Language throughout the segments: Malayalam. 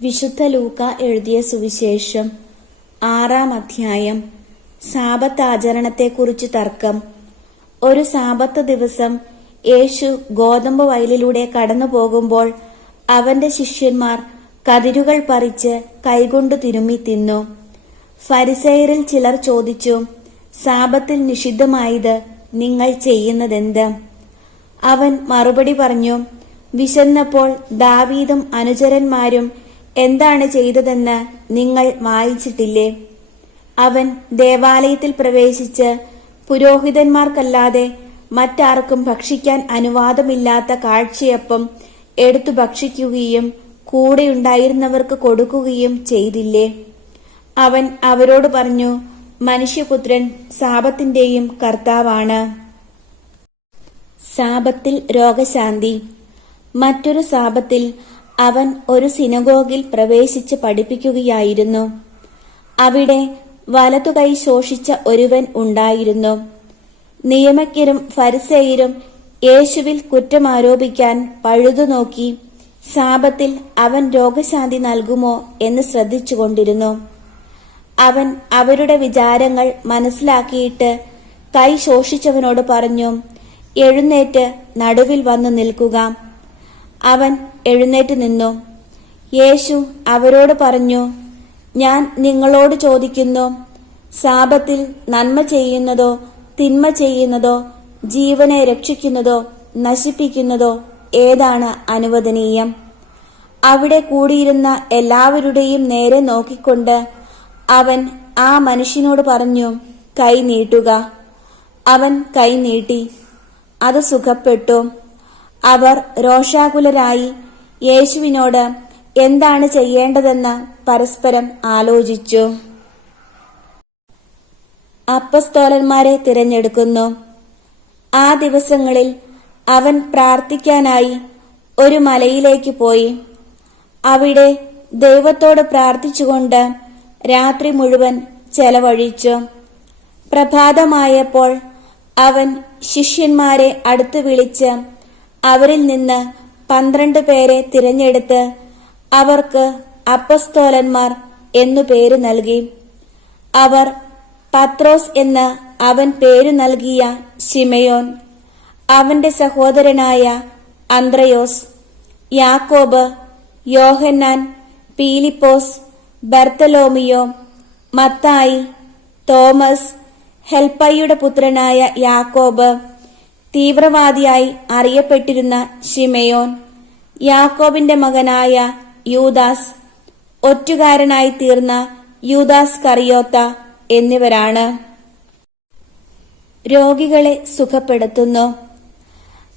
വിശുദ്ധ ലൂക്ക എഴുതിയ സുവിശേഷം 6-ാം അധ്യായം. സാബത്ത് ആചരണത്തെക്കുറിച്ച് തർക്കം. ഒരു സാബത്ത് ദിവസം യേശു ഗോതമ്പ് വയലിലൂടെ കടന്നു പോകുമ്പോൾ അവന്റെ ശിഷ്യന്മാർ കതിരുകൾ പറിച്ച് കൈകൊണ്ട് തിരുമ്മി തിന്നു. ഫരിസേയരിൽ ചിലർ ചോദിച്ചു, സാബത്തിൽ നിഷിദ്ധമായത് നിങ്ങൾ ചെയ്യുന്നതെന്ത്? അവൻ മറുപടി പറഞ്ഞു, വിശന്നപ്പോൾ ദാവീദും അനുചരന്മാരും എന്താണ് ചെയ്തതെന്ന് നിങ്ങൾ വായിച്ചിട്ടില്ലേ? അവൻ ദേവാലയത്തിൽ പ്രവേശിച്ച് പുരോഹിതന്മാർക്കല്ലാതെ മറ്റാർക്കും ഭക്ഷിക്കാൻ അനുവാദമില്ലാത്ത കാഴ്ചയപ്പം എടുത്തു ഭക്ഷിക്കുകയും കൂടെയുണ്ടായിരുന്നവർക്ക് കൊടുക്കുകയും ചെയ്തില്ലേ? അവൻ അവരോട് പറഞ്ഞു, മനുഷ്യപുത്രൻ സാബത്തിന്റെയും കർത്താവാണ്. സാബത്തിൽ രോഗശാന്തി. മറ്റൊരു സാബത്തിൽ അവൻ ഒരു സിനഗോഗിൽ പ്രവേശിച്ച് പഠിപ്പിക്കുകയായിരുന്നു. അവിടെ വലതുകൈ ശോഷിച്ച ഒരുവൻ ഉണ്ടായിരുന്നു. നിയമജ്ഞരും ഫരിസേയരും യേശുവിൽ കുറ്റമാരോപിക്കാൻ പഴുതുനോക്കി സാബത്തിൽ അവൻ രോഗശാന്തി നൽകുമോ എന്ന് ശ്രദ്ധിച്ചുകൊണ്ടിരുന്നു. അവൻ അവരുടെ വിചാരങ്ങൾ മനസ്സിലാക്കിയിട്ട് കൈ ശോഷിച്ചവനോട് പറഞ്ഞു, എഴുന്നേറ്റ് നടുവിൽ വന്നു നിൽക്കുക. അവൻ എഴുന്നേറ്റ് നിന്നു. യേശു അവരോട് പറഞ്ഞു, ഞാൻ നിങ്ങളോട് ചോദിക്കുന്നു, സാബത്തിൽ നന്മ ചെയ്യുന്നതോ തിന്മ ചെയ്യുന്നതോ ജീവനെ രക്ഷിക്കുന്നതോ നശിപ്പിക്കുന്നതോ ഏതാണ് അനുവദനീയം? അവിടെ കൂടിയിരുന്ന എല്ലാവരുടെയും നേരെ നോക്കിക്കൊണ്ട് അവൻ ആ മനുഷ്യനോട് പറഞ്ഞു, കൈ നീട്ടുക. അവൻ കൈ നീട്ടി, അത് സുഖപ്പെട്ടു. അവർ രോഷാകുലരായി യേശുവിനോട് എന്താണ് ചെയ്യേണ്ടതെന്ന് പരസ്പരം ആലോചിച്ചു. അപ്പസ്തോലന്മാരെ തിരഞ്ഞെടുക്കുന്നു. ആ ദിവസങ്ങളിൽ അവൻ പ്രാർത്ഥിക്കാനായി ഒരു മലയിലേക്ക് പോയി. അവിടെ ദൈവത്തോട് പ്രാർത്ഥിച്ചുകൊണ്ട് രാത്രി മുഴുവൻ ചെലവഴിച്ചു. പ്രഭാതമായപ്പോൾ അവൻ ശിഷ്യന്മാരെ അടുത്ത് വിളിച്ച് അവരിൽ നിന്ന് 12 പേരെ തിരഞ്ഞെടുത്ത് അവർക്ക് അപ്പസ്തോലന്മാർ എന്നു പേര് നൽകി. അവർ പത്രോസ് എന്ന് അവൻ പേരു നൽകിയ ശിമയോൻ, അവന്റെ സഹോദരനായ അന്ത്രയോസ്, യാക്കോബ്, യോഹന്നാൻ, പീലിപ്പോസ്, ബർത്തലോമിയോ, മത്തായി, തോമസ്, ഹെൽപ്പയുടെ പുത്രനായ യാക്കോബ്, തീവ്രവാദിയായി അറിയപ്പെട്ടിരുന്ന ശിമയോൻ, യാക്കോബിന്റെ മകനായ യൂദാസ്, ഒറ്റുകാരനായി തീർന്ന യൂദാസ് കറിയോത്ത എന്നിവരാണ്. രോഗികളെ സുഖപ്പെടുത്തുന്നു.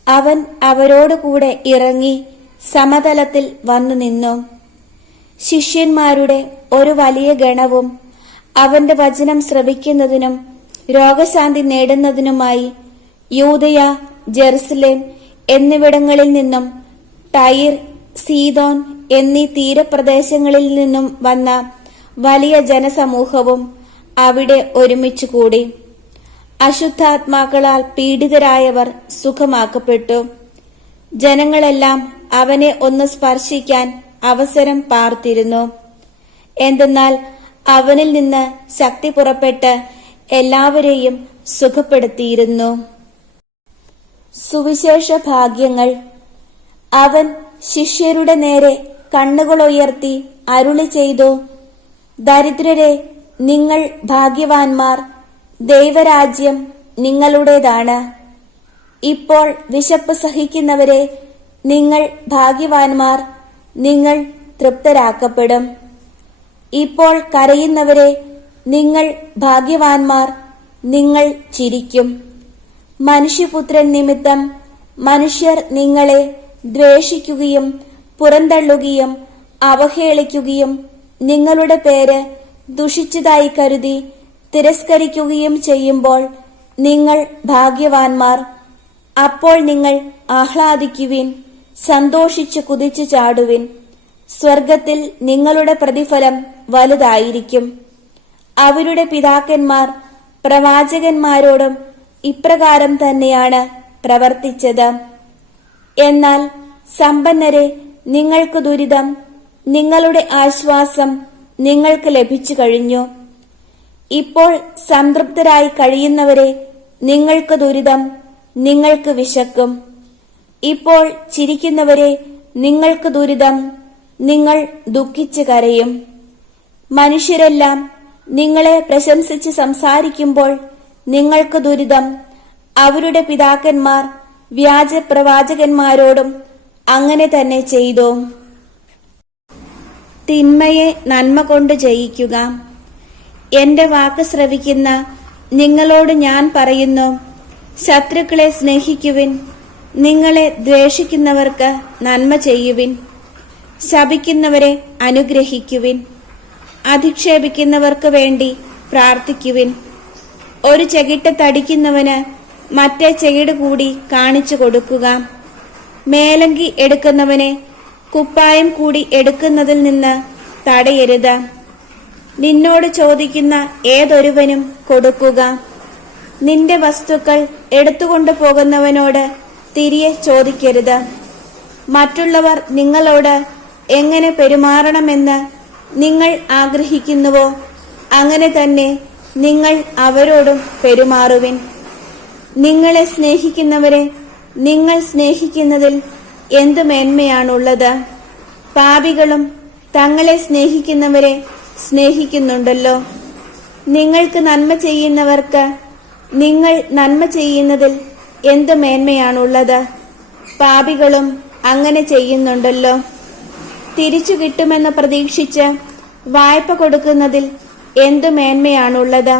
അവൻ അവരോടുകൂടെ ഇറങ്ങി സമതലത്തിൽ വന്നു നിന്നു. ശിഷ്യന്മാരുടെ ഒരു വലിയ ഗണവും അവന്റെ വചനം ശ്രവിക്കുന്നതിനും രോഗശാന്തി നേടുന്നതിനുമായി യൂദയ, ജെറുസലേം എന്നിവിടങ്ങളിൽ നിന്നും ടൈർ, സീദോൻ എന്നീ തീരപ്രദേശങ്ങളിൽ നിന്നും വന്ന വലിയ ജനസമൂഹവും അവിടെ ഒരുമിച്ചു കൂടി. അശുദ്ധാത്മാക്കളാൽ പീഡിതരായവർ സുഖമാക്കപ്പെട്ടു. ജനങ്ങളെല്ലാം അവനെ ഒന്ന് സ്പർശിക്കാൻ അവസരം പാർത്തിരുന്നു. എന്തെന്നാൽ അവനിൽ നിന്ന് ശക്തി പുറപ്പെട്ട് എല്ലാവരെയും സുഖപ്പെടുത്തിയിരുന്നു. സുവിശേഷ ഭാഗ്യങ്ങൾ. അവൻ ശിഷ്യരുടെ നേരെ കണ്ണുകളുയർത്തി അരുളി ചെയ്തു, ദരിദ്രരെ, നിങ്ങൾ ഭാഗ്യവാന്മാർ, ദൈവരാജ്യം നിങ്ങളുടേതാണ്. ഇപ്പോൾ വിശപ്പ് സഹിക്കുന്നവരെ, നിങ്ങൾ ഭാഗ്യവാന്മാർ, നിങ്ങൾ തൃപ്തരാക്കപ്പെടും. ഇപ്പോൾ കരയുന്നവരെ, നിങ്ങൾ ഭാഗ്യവാന്മാർ, നിങ്ങൾ ചിരിക്കും. മനുഷ്യപുത്രൻ നിമിത്തം മനുഷ്യർ നിങ്ങളെ ദ്വേഷിക്കുകയും പുറന്തള്ളുകയും അവഹേളിക്കുകയും നിങ്ങളുടെ പേര് ദുഷിച്ചതായി കരുതി തിരസ്കരിക്കുകയും ചെയ്യുമ്പോൾ നിങ്ങൾ ഭാഗ്യവാന്മാർ. അപ്പോൾ നിങ്ങൾ ആഹ്ലാദിക്കുവിൻ, സന്തോഷിച്ചു കുതിച്ചു ചാടുവിൻ. സ്വർഗത്തിൽ നിങ്ങളുടെ പ്രതിഫലം വലുതായിരിക്കും. അവരുടെ പിതാക്കന്മാർ പ്രവാചകന്മാരോടും ഇപ്രകാരം തന്നെയാണ് പ്രവർത്തിച്ചത്. എന്നാൽ സമ്പന്നരെ, നിങ്ങൾക്ക് ദുരിതം, നിങ്ങളുടെ ആശ്വാസം നിങ്ങൾക്ക് ലഭിച്ചു കഴിഞ്ഞു. ഇപ്പോൾ സംതൃപ്തരായി കഴിയുന്നവരെ നിങ്ങൾക്ക് ദുരിതം, നിങ്ങൾക്ക് വിശക്കും. ഇപ്പോൾ ചിരിക്കുന്നവരെ നിങ്ങൾക്ക് ദുരിതം, നിങ്ങൾ ദുഃഖിച്ച് കരയും. മനുഷ്യരെല്ലാം നിങ്ങളെ പ്രശംസിച്ച് സംസാരിക്കുമ്പോൾ നിങ്ങൾക്ക് ദുരിതം. അവരുടെ പിതാക്കന്മാർ വ്യാജ പ്രവാചകന്മാരോടും അങ്ങനെ തന്നെ ചെയ്തു. തിന്മയെ നന്മ കൊണ്ട് ജയിക്കുക. എന്റെ വാക്ക് ശ്രവിക്കുന്ന നിങ്ങളോട് ഞാൻ പറയുന്നു, ശത്രുക്കളെ സ്നേഹിക്കുവിൻ, നിങ്ങളെ ദ്വേഷിക്കുന്നവർക്ക് നന്മ ചെയ്യുവിൻ, ശപിക്കുന്നവരെ അനുഗ്രഹിക്കുവിൻ, അധിക്ഷേപിക്കുന്നവർക്ക് വേണ്ടി പ്രാർത്ഥിക്കുവിൻ. ഒരു ചെകിട്ട് തടിക്കുന്നവന് മറ്റേ ചെകിട് കൂടി കാണിച്ചു കൊടുക്കുക. മേലങ്കി എടുക്കുന്നവനെ കുപ്പായം കൂടി എടുക്കുന്നതിൽ നിന്ന് തടയരുത്. നിന്നോട് ചോദിക്കുന്ന ഏതൊരുവനും കൊടുക്കുക. നിന്റെ വസ്തുക്കൾ എടുത്തുകൊണ്ടു പോകുന്നവനോട് തിരികെ ചോദിക്കരുത്. മറ്റുള്ളവർ നിങ്ങളോട് എങ്ങനെ പെരുമാറണമെന്ന് നിങ്ങൾ ആഗ്രഹിക്കുന്നുവോ അങ്ങനെ തന്നെ നിങ്ങൾ അവരോടും പെരുമാറുവിൻ. നിങ്ങളെ സ്നേഹിക്കുന്നവരെ നിങ്ങൾ സ്നേഹിക്കുന്നതിൽ എന്തു മേന്മയാണുള്ളത്? പാപികളും തങ്ങളെ സ്നേഹിക്കുന്നവരെ സ്നേഹിക്കുന്നുണ്ടല്ലോ. നിങ്ങൾക്ക് നന്മ ചെയ്യുന്നവർക്ക് നിങ്ങൾ നന്മ ചെയ്യുന്നതിൽ എന്തു മേന്മയാണുള്ളത്? പാപികളും അങ്ങനെ ചെയ്യുന്നുണ്ടല്ലോ. തിരിച്ചു കിട്ടുമെന്ന് പ്രതീക്ഷിച്ച് വായ്പ കൊടുക്കുന്നതിൽ എന്തു മേന്മയാണുള്ളത്?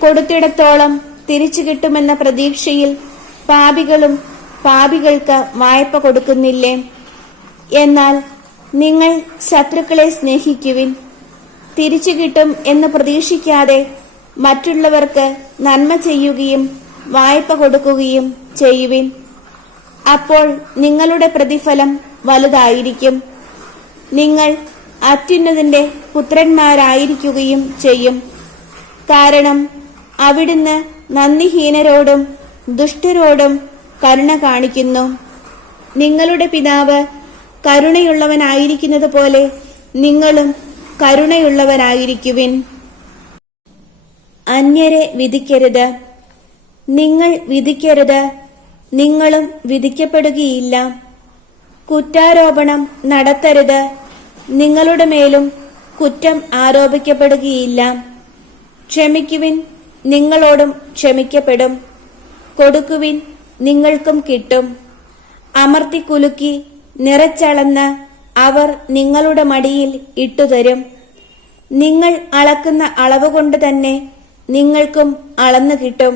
കൊടുത്തിടത്തോളം തിരിച്ചു കിട്ടുമെന്ന പ്രതീക്ഷയിൽ പാപികളും പാപികൾക്ക് വായ്പ കൊടുക്കുന്നില്ലേ? എന്നാൽ നിങ്ങൾ ശത്രുക്കളെ സ്നേഹിക്കുവിൻ. തിരിച്ചു കിട്ടും എന്ന് പ്രതീക്ഷിക്കാതെ മറ്റുള്ളവർക്ക് നന്മ ചെയ്യുകയും വായ്പ കൊടുക്കുകയും ചെയ്യുവിൻ. അപ്പോൾ നിങ്ങളുടെ പ്രതിഫലം വലുതായിരിക്കും. നിങ്ങൾ അത്യുന്നതന്റെ പുത്രന്മാരായിരിക്കുകയും ചെയ്യും. കാരണം അവിടുന്ന് നന്ദിഹീനരോടും ദുഷ്ടരോടും കരുണ കാണിക്കുന്നു. നിങ്ങളുടെ പിതാവ് കരുണയുള്ളവനായിരിക്കുന്നത് പോലെ നിങ്ങളും കരുണയുള്ളവരായിരിക്കുവിൻ. അന്യരെ വിധിക്കരുത്. നിങ്ങൾ വിധിക്കരുത്, നിങ്ങളും വിധിക്കപ്പെടുകയില്ല. കുറ്റാരോപണം നടത്തരുത്, നിങ്ങളുടെ മേലും കുറ്റം ആരോപിക്കപ്പെടുകയില്ല. ക്ഷമിക്കുവിൻ, നിങ്ങളോടും ക്ഷമിക്കപ്പെടും. കൊടുക്കുവിൻ, നിങ്ങൾക്കും കിട്ടും. അമർത്തി കുലുക്കി നിറച്ചളന്ന് അവർ നിങ്ങളുടെ മടിയിൽ ഇട്ടുതരും. നിങ്ങൾ അളക്കുന്ന അളവുകൊണ്ട് തന്നെ നിങ്ങൾക്കും അളന്നു കിട്ടും.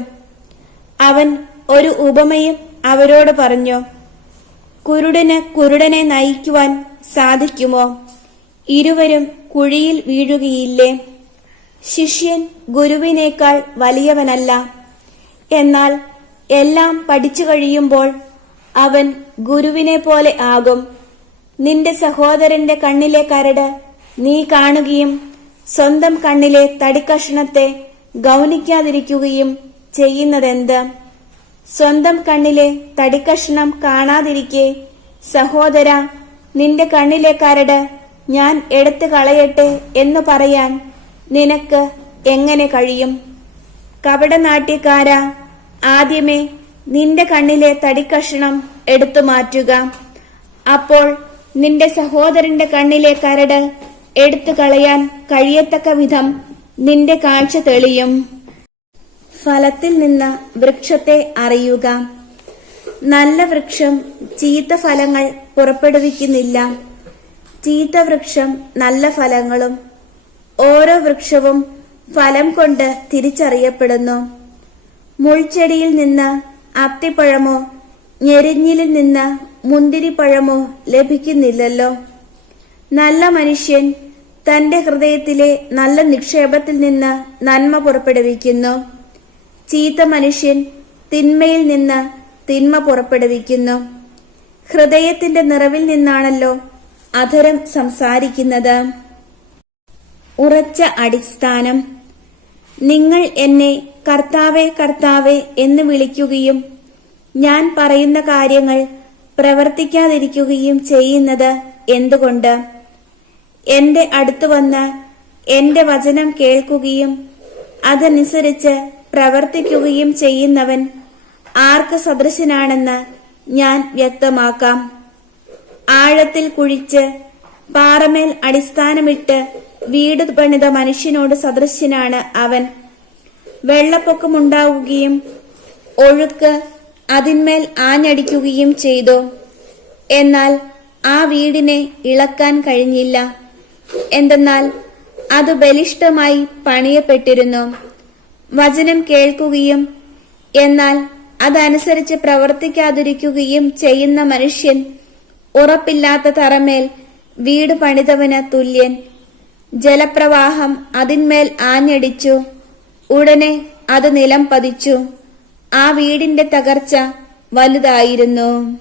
അവൻ ഒരു ഉപമയും അവരോട് പറഞ്ഞു. കുരുടന് കുരുടനെ നയിക്കുവാൻ സാധിക്കുമോ? ഇരുവരും കുഴിയിൽ വീഴുകയില്ലേ? ശിഷ്യൻ ഗുരുവിനേക്കാൾ വലിയവനല്ല. എന്നാൽ എല്ലാം പഠിച്ചു കഴിയുമ്പോൾ അവൻ ഗുരുവിനെ പോലെ ആകും. നിന്റെ സഹോദരന്റെ കണ്ണിലെ കരട് നീ കാണുകയും സ്വന്തം കണ്ണിലെ തടിക്കഷണത്തെ ഗൗനിക്കാതിരിക്കുകയും ചെയ്യുന്നതെന്ത്? സ്വന്തം കണ്ണിലെ തടിക്കഷണം കാണാതിരിക്കെ സഹോദര, നിന്റെ കണ്ണിലെ കരട് ഞാൻ എടുത്തു കളയട്ടെ എന്ന് പറയാൻ നിനക്ക് എങ്ങനെ കഴിയും? കപടനാട്യക്കാരാ, ആദ്യമേ നിന്റെ കണ്ണിലെ തടിക്കഷണം എടുത്തു മാറ്റുക. അപ്പോൾ നിന്റെ സഹോദരന്റെ കണ്ണിലെ കരട് എടുത്തു കളയാൻ കഴിയത്തക്ക വിധം നിന്റെ കാഴ്ച തെളിയും. ഫലത്തിൽ നിന്ന് വൃക്ഷത്തെ അറിയുക. നല്ല വൃക്ഷം ചീത്ത ഫലങ്ങൾ പുറപ്പെടുവിക്കുന്നില്ല, ചീത്ത വൃക്ഷം നല്ല ഫലങ്ങളും. ഓരോ വൃക്ഷവും ഫലം കൊണ്ട് തിരിച്ചറിയപ്പെടുന്നു. മുൾച്ചെടിയിൽ നിന്ന് അത്തിപ്പഴമോ ഞെരിഞ്ഞിലിൽ നിന്ന് മുന്തിരിപ്പഴമോ ലഭിക്കുന്നില്ലല്ലോ. നല്ല മനുഷ്യൻ തന്റെ ഹൃദയത്തിലെ നല്ല നിക്ഷേപത്തിൽ നിന്ന് നന്മ പുറപ്പെടുവിക്കുന്നു. ചീത്ത മനുഷ്യൻ തിന്മയിൽ നിന്ന് തിന്മ പുറപ്പെടുവിക്കുന്നു. ഹൃദയത്തിന്റെ നിറവിൽ നിന്നാണല്ലോ അധരം സംസാരിക്കുന്നത്. ഉറച്ച അടിസ്ഥാനം. നിങ്ങൾ എന്നെ കർത്താവേ കർത്താവേ എന്ന് വിളിക്കുകയും ഞാൻ പറയുന്ന കാര്യങ്ങൾ പ്രവർത്തിക്കാതിരിക്കുകയും ചെയ്യുന്നത് എന്തുകൊണ്ട്? എന്റെ അടുത്തു വന്ന് എന്റെ വചനം കേൾക്കുകയും അതനുസരിച്ച് പ്രവർത്തിക്കുകയും ചെയ്യുന്നവൻ ആർക്ക് സദൃശനാണെന്ന് ഞാൻ വ്യക്തമാക്കാം. ആഴത്തിൽ കുഴിച്ച് പാറമേൽ അടിസ്ഥാനമിട്ട് വീട് പണിത മനുഷ്യനോട് സദൃശ്യനാണ് അവൻ. വെള്ളപ്പൊക്കമുണ്ടാവുകയും ഒഴുക്ക് അതിന്മേൽ ആഞ്ഞടിക്കുകയും ചെയ്തു. എന്നാൽ ആ വീടിനെ ഇളക്കാൻ കഴിഞ്ഞില്ല. എന്തെന്നാൽ അത് ബലിഷ്ഠമായി പണിയപ്പെട്ടിരുന്നു. വചനം കേൾക്കുകയും എന്നാൽ അതനുസരിച്ച് പ്രവർത്തിക്കാതിരിക്കുകയും ചെയ്യുന്ന മനുഷ്യൻ ഉറപ്പില്ലാത്ത തറമേൽ വീട് പണിതവന് തുല്യൻ. ജലപ്രവാഹം അതിന്മേൽ ആഞ്ഞടിച്ചു, ഉടനെ അത് നിലം പതിച്ചു. ആ വീടിന്റെ തകർച്ച വലുതായിരുന്നു.